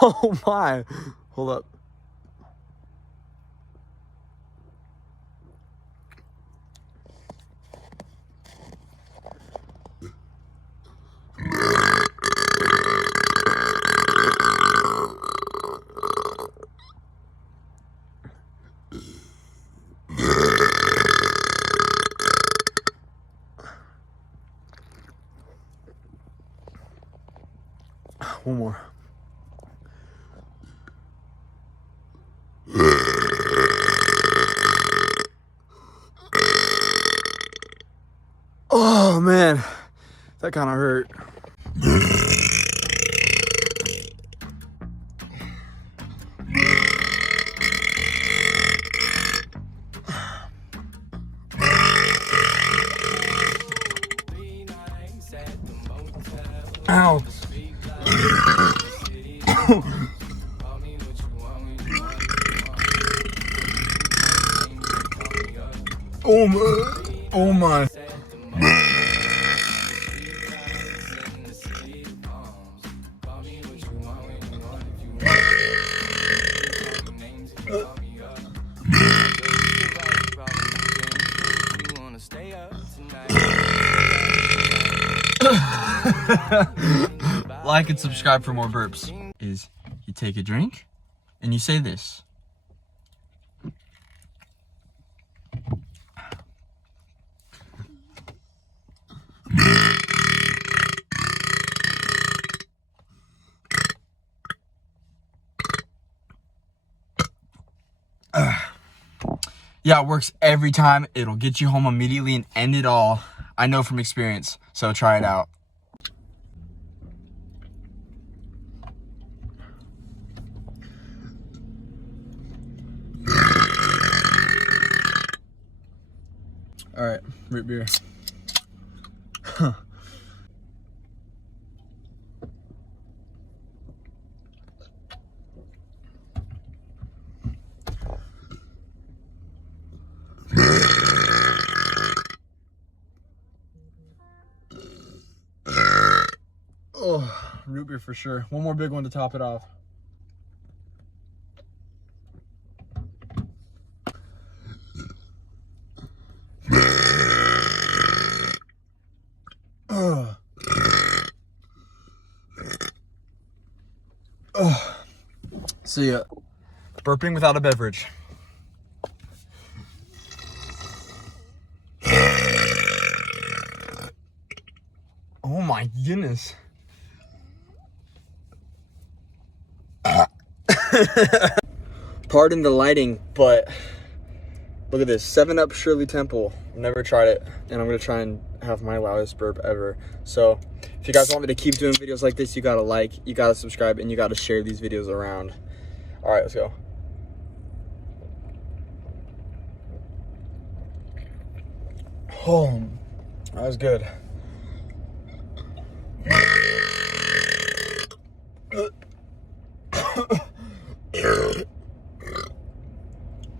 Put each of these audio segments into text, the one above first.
Oh my. Hold up. One more. Oh man, that kind of hurt. Ow. Oh my. Oh my. Like and subscribe for more burps. Is you take a drink and you say this. Yeah, it works every time. It'll get you home immediately and end it all. I know from experience, so try it out. All right, root beer. Huh. Oh, root beer for sure. One more big one to top it off. Oh. Oh. See ya. Burping without a beverage. Oh my goodness. Pardon the lighting, but look at this. 7-Up Shirley Temple. Never tried it, and I'm gonna try and have my loudest burp ever. So if you guys want me to keep doing videos like this, you gotta like, you gotta subscribe, and you gotta share these videos around. All right, let's go. Oh, that was good.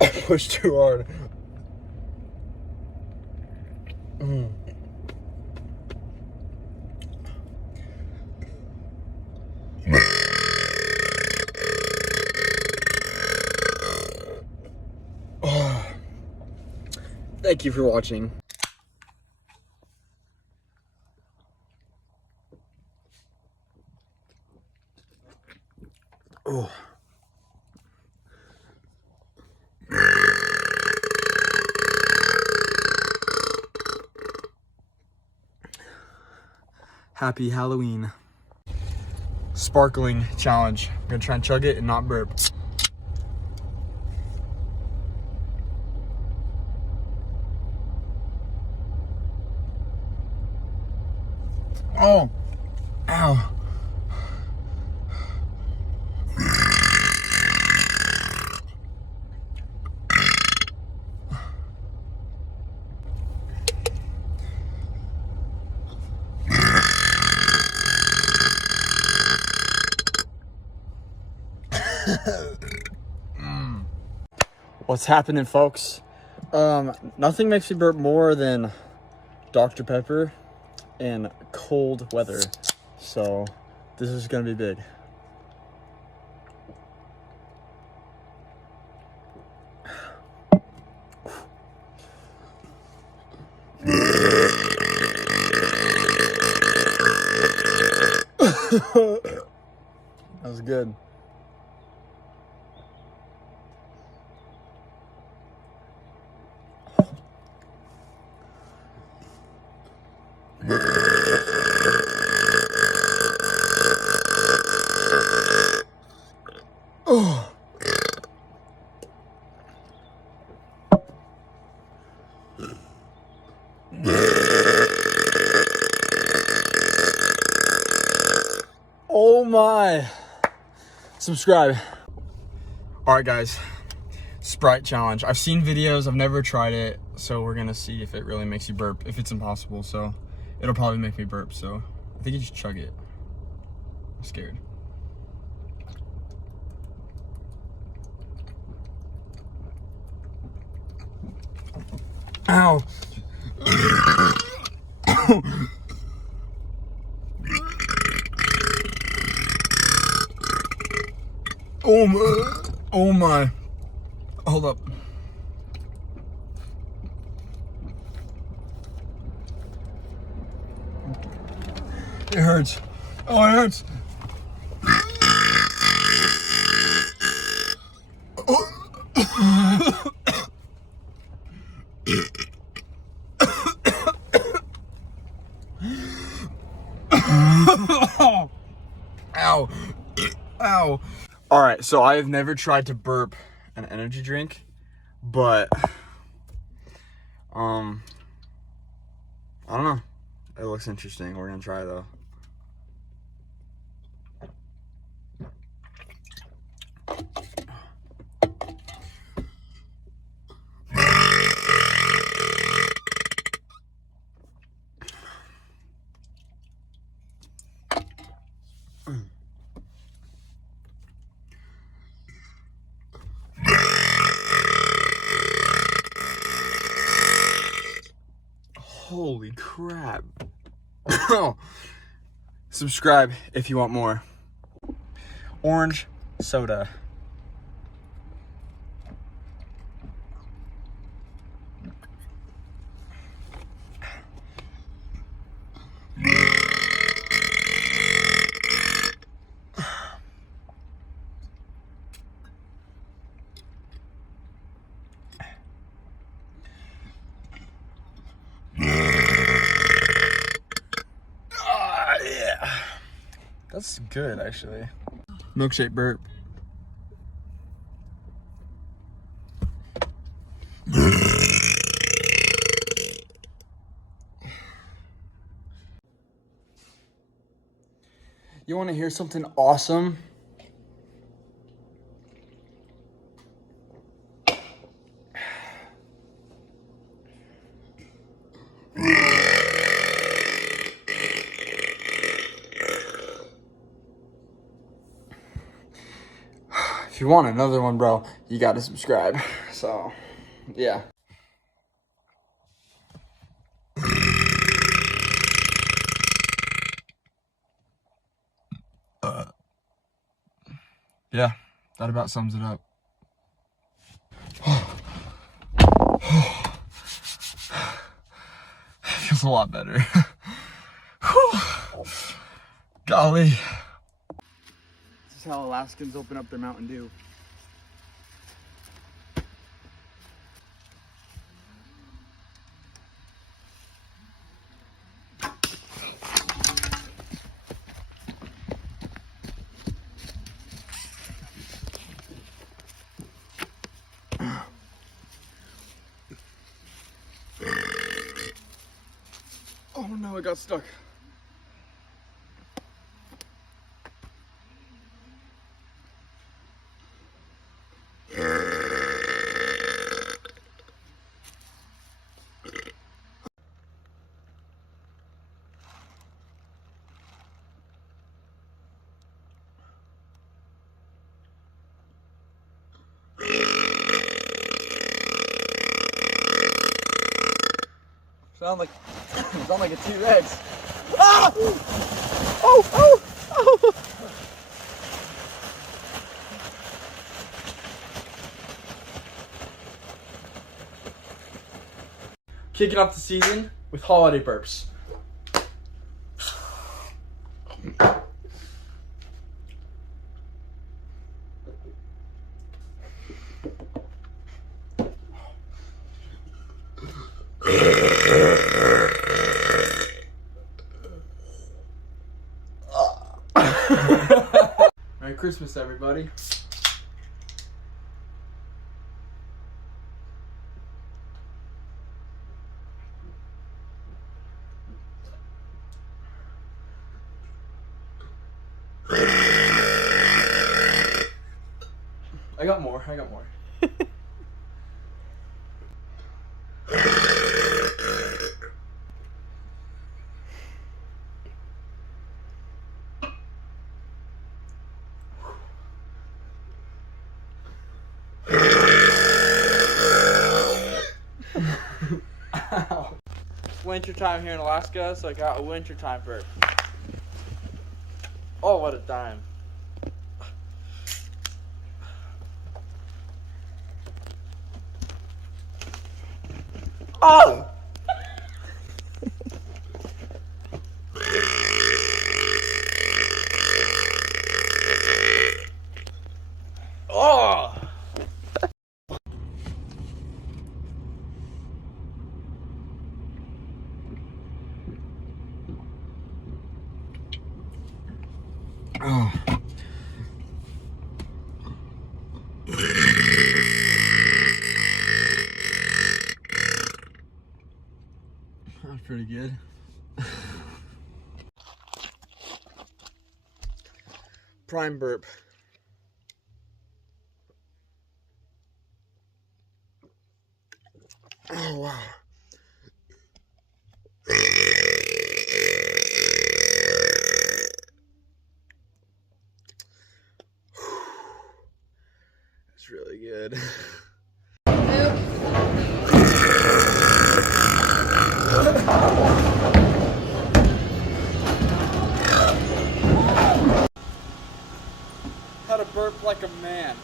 I pushed too hard. Oh. Thank you for watching. Oh. Happy Halloween. Sparkling challenge. I'm gonna try and chug it and not burp. Oh, ow. What's happening, folks? Nothing makes me burp more than Dr. Pepper and cold weather. So this is gonna be big. That was good. Oh. Oh my. Subscribe. All right, guys. Sprite challenge. I've seen videos. I've never tried it. So we're going to see if it really makes you burp. If it's impossible. So it'll probably make me burp. So I think you just chug it. I'm scared. Ow. Oh my. Oh my. Hold up. It hurts. Oh, it hurts. Ow. Ow. All right, so I have never tried to burp an energy drink, but I don't know. It looks interesting. We're gonna try though. Holy crap. Subscribe if you want more. Orange soda. Yeah. That's good, actually. Milkshake burp. You want to hear something awesome? If you want another one, bro, you gotta subscribe. So, yeah. Yeah, that about sums it up. Feels a lot better. Golly. This is how Alaskans open up their Mountain Dew. Oh no, it got stuck. Sound like a T-Rex. Ah! Oh, oh, oh! Kicking off the season with holiday burps. Christmas, everybody. I got more. Ow. Winter time here in Alaska, so I got a winter time burp. Oh, what a dime. Oh! Oh! Oh. That's pretty good. Prime burp. Oh, wow. That's really good. How to burp like a man.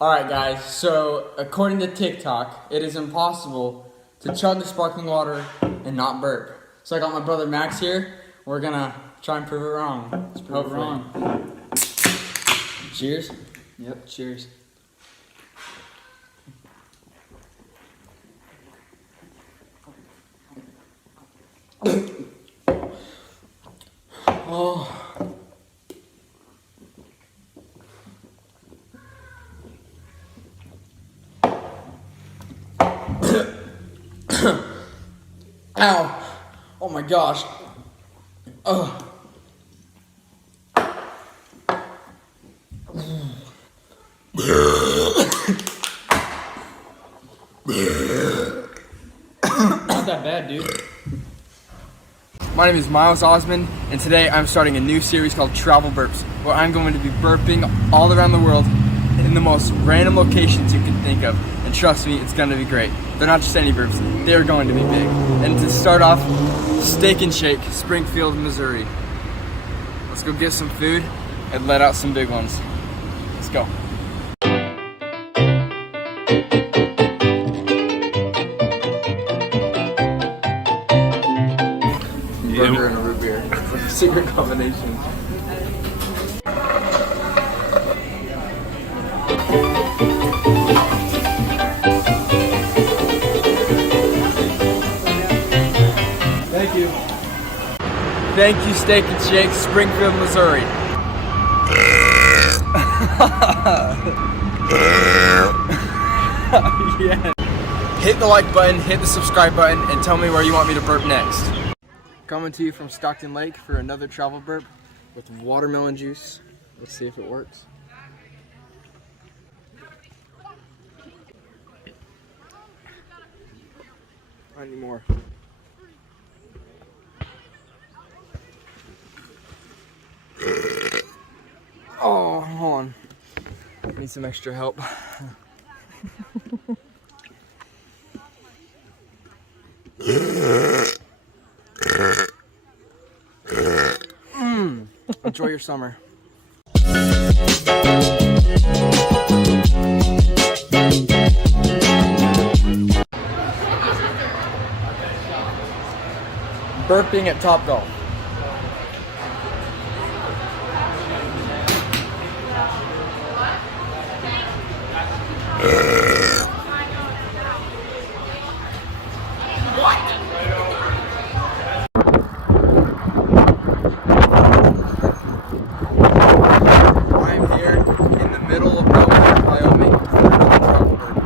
Alright guys, so according to TikTok, it is impossible to chug the sparkling water and not burp. So I got my brother Max here. We're gonna try and prove it wrong. Let's prove it wrong. Cheers. Yep, cheers. Oh. Ow. Oh my gosh. Ugh. Not that bad, dude. My name is Miles Osmond, and today I'm starting a new series called Travel Burps, where I'm going to be burping all around the world in the most random locations you can think of. And trust me, it's gonna be great. They're not just any burps, they're going to be big. And to start off, Steak and Shake, Springfield, Missouri. Let's go get some food and let out some big ones. Let's go. Burger and a root beer. Secret combination. Thank you. Thank you, Steak and Shake, Springfield, Missouri. Yeah. Hit the like button, hit the subscribe button, and tell me where you want me to burp next. Coming to you from Stockton Lake for another travel burp with watermelon juice. Let's see if it works. I need more. Oh, hold on. I need some extra help. Enjoy your summer. Burping at Topgolf. I'm here in the middle of nowhere, Wyoming, for another travel bird.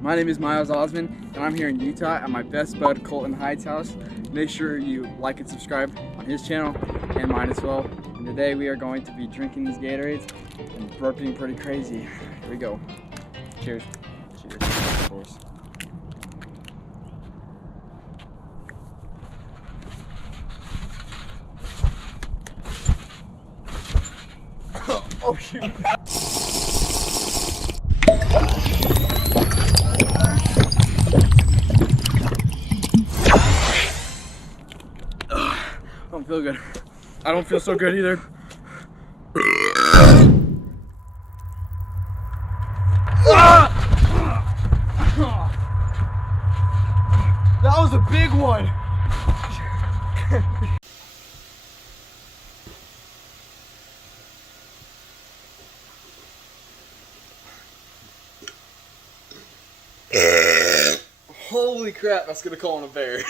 My name is Miles Osmond, and I'm here in Utah at my best bud Colton Hyde's house. Make sure you like and subscribe on his channel and mine as well. And today we are going to be drinking these Gatorades and burping pretty crazy. Here we go. Cheers. Cheers, of course. Oh shoot. I don't feel good. I don't feel so good either. That was a big one. Holy crap, that's gonna call on a bear.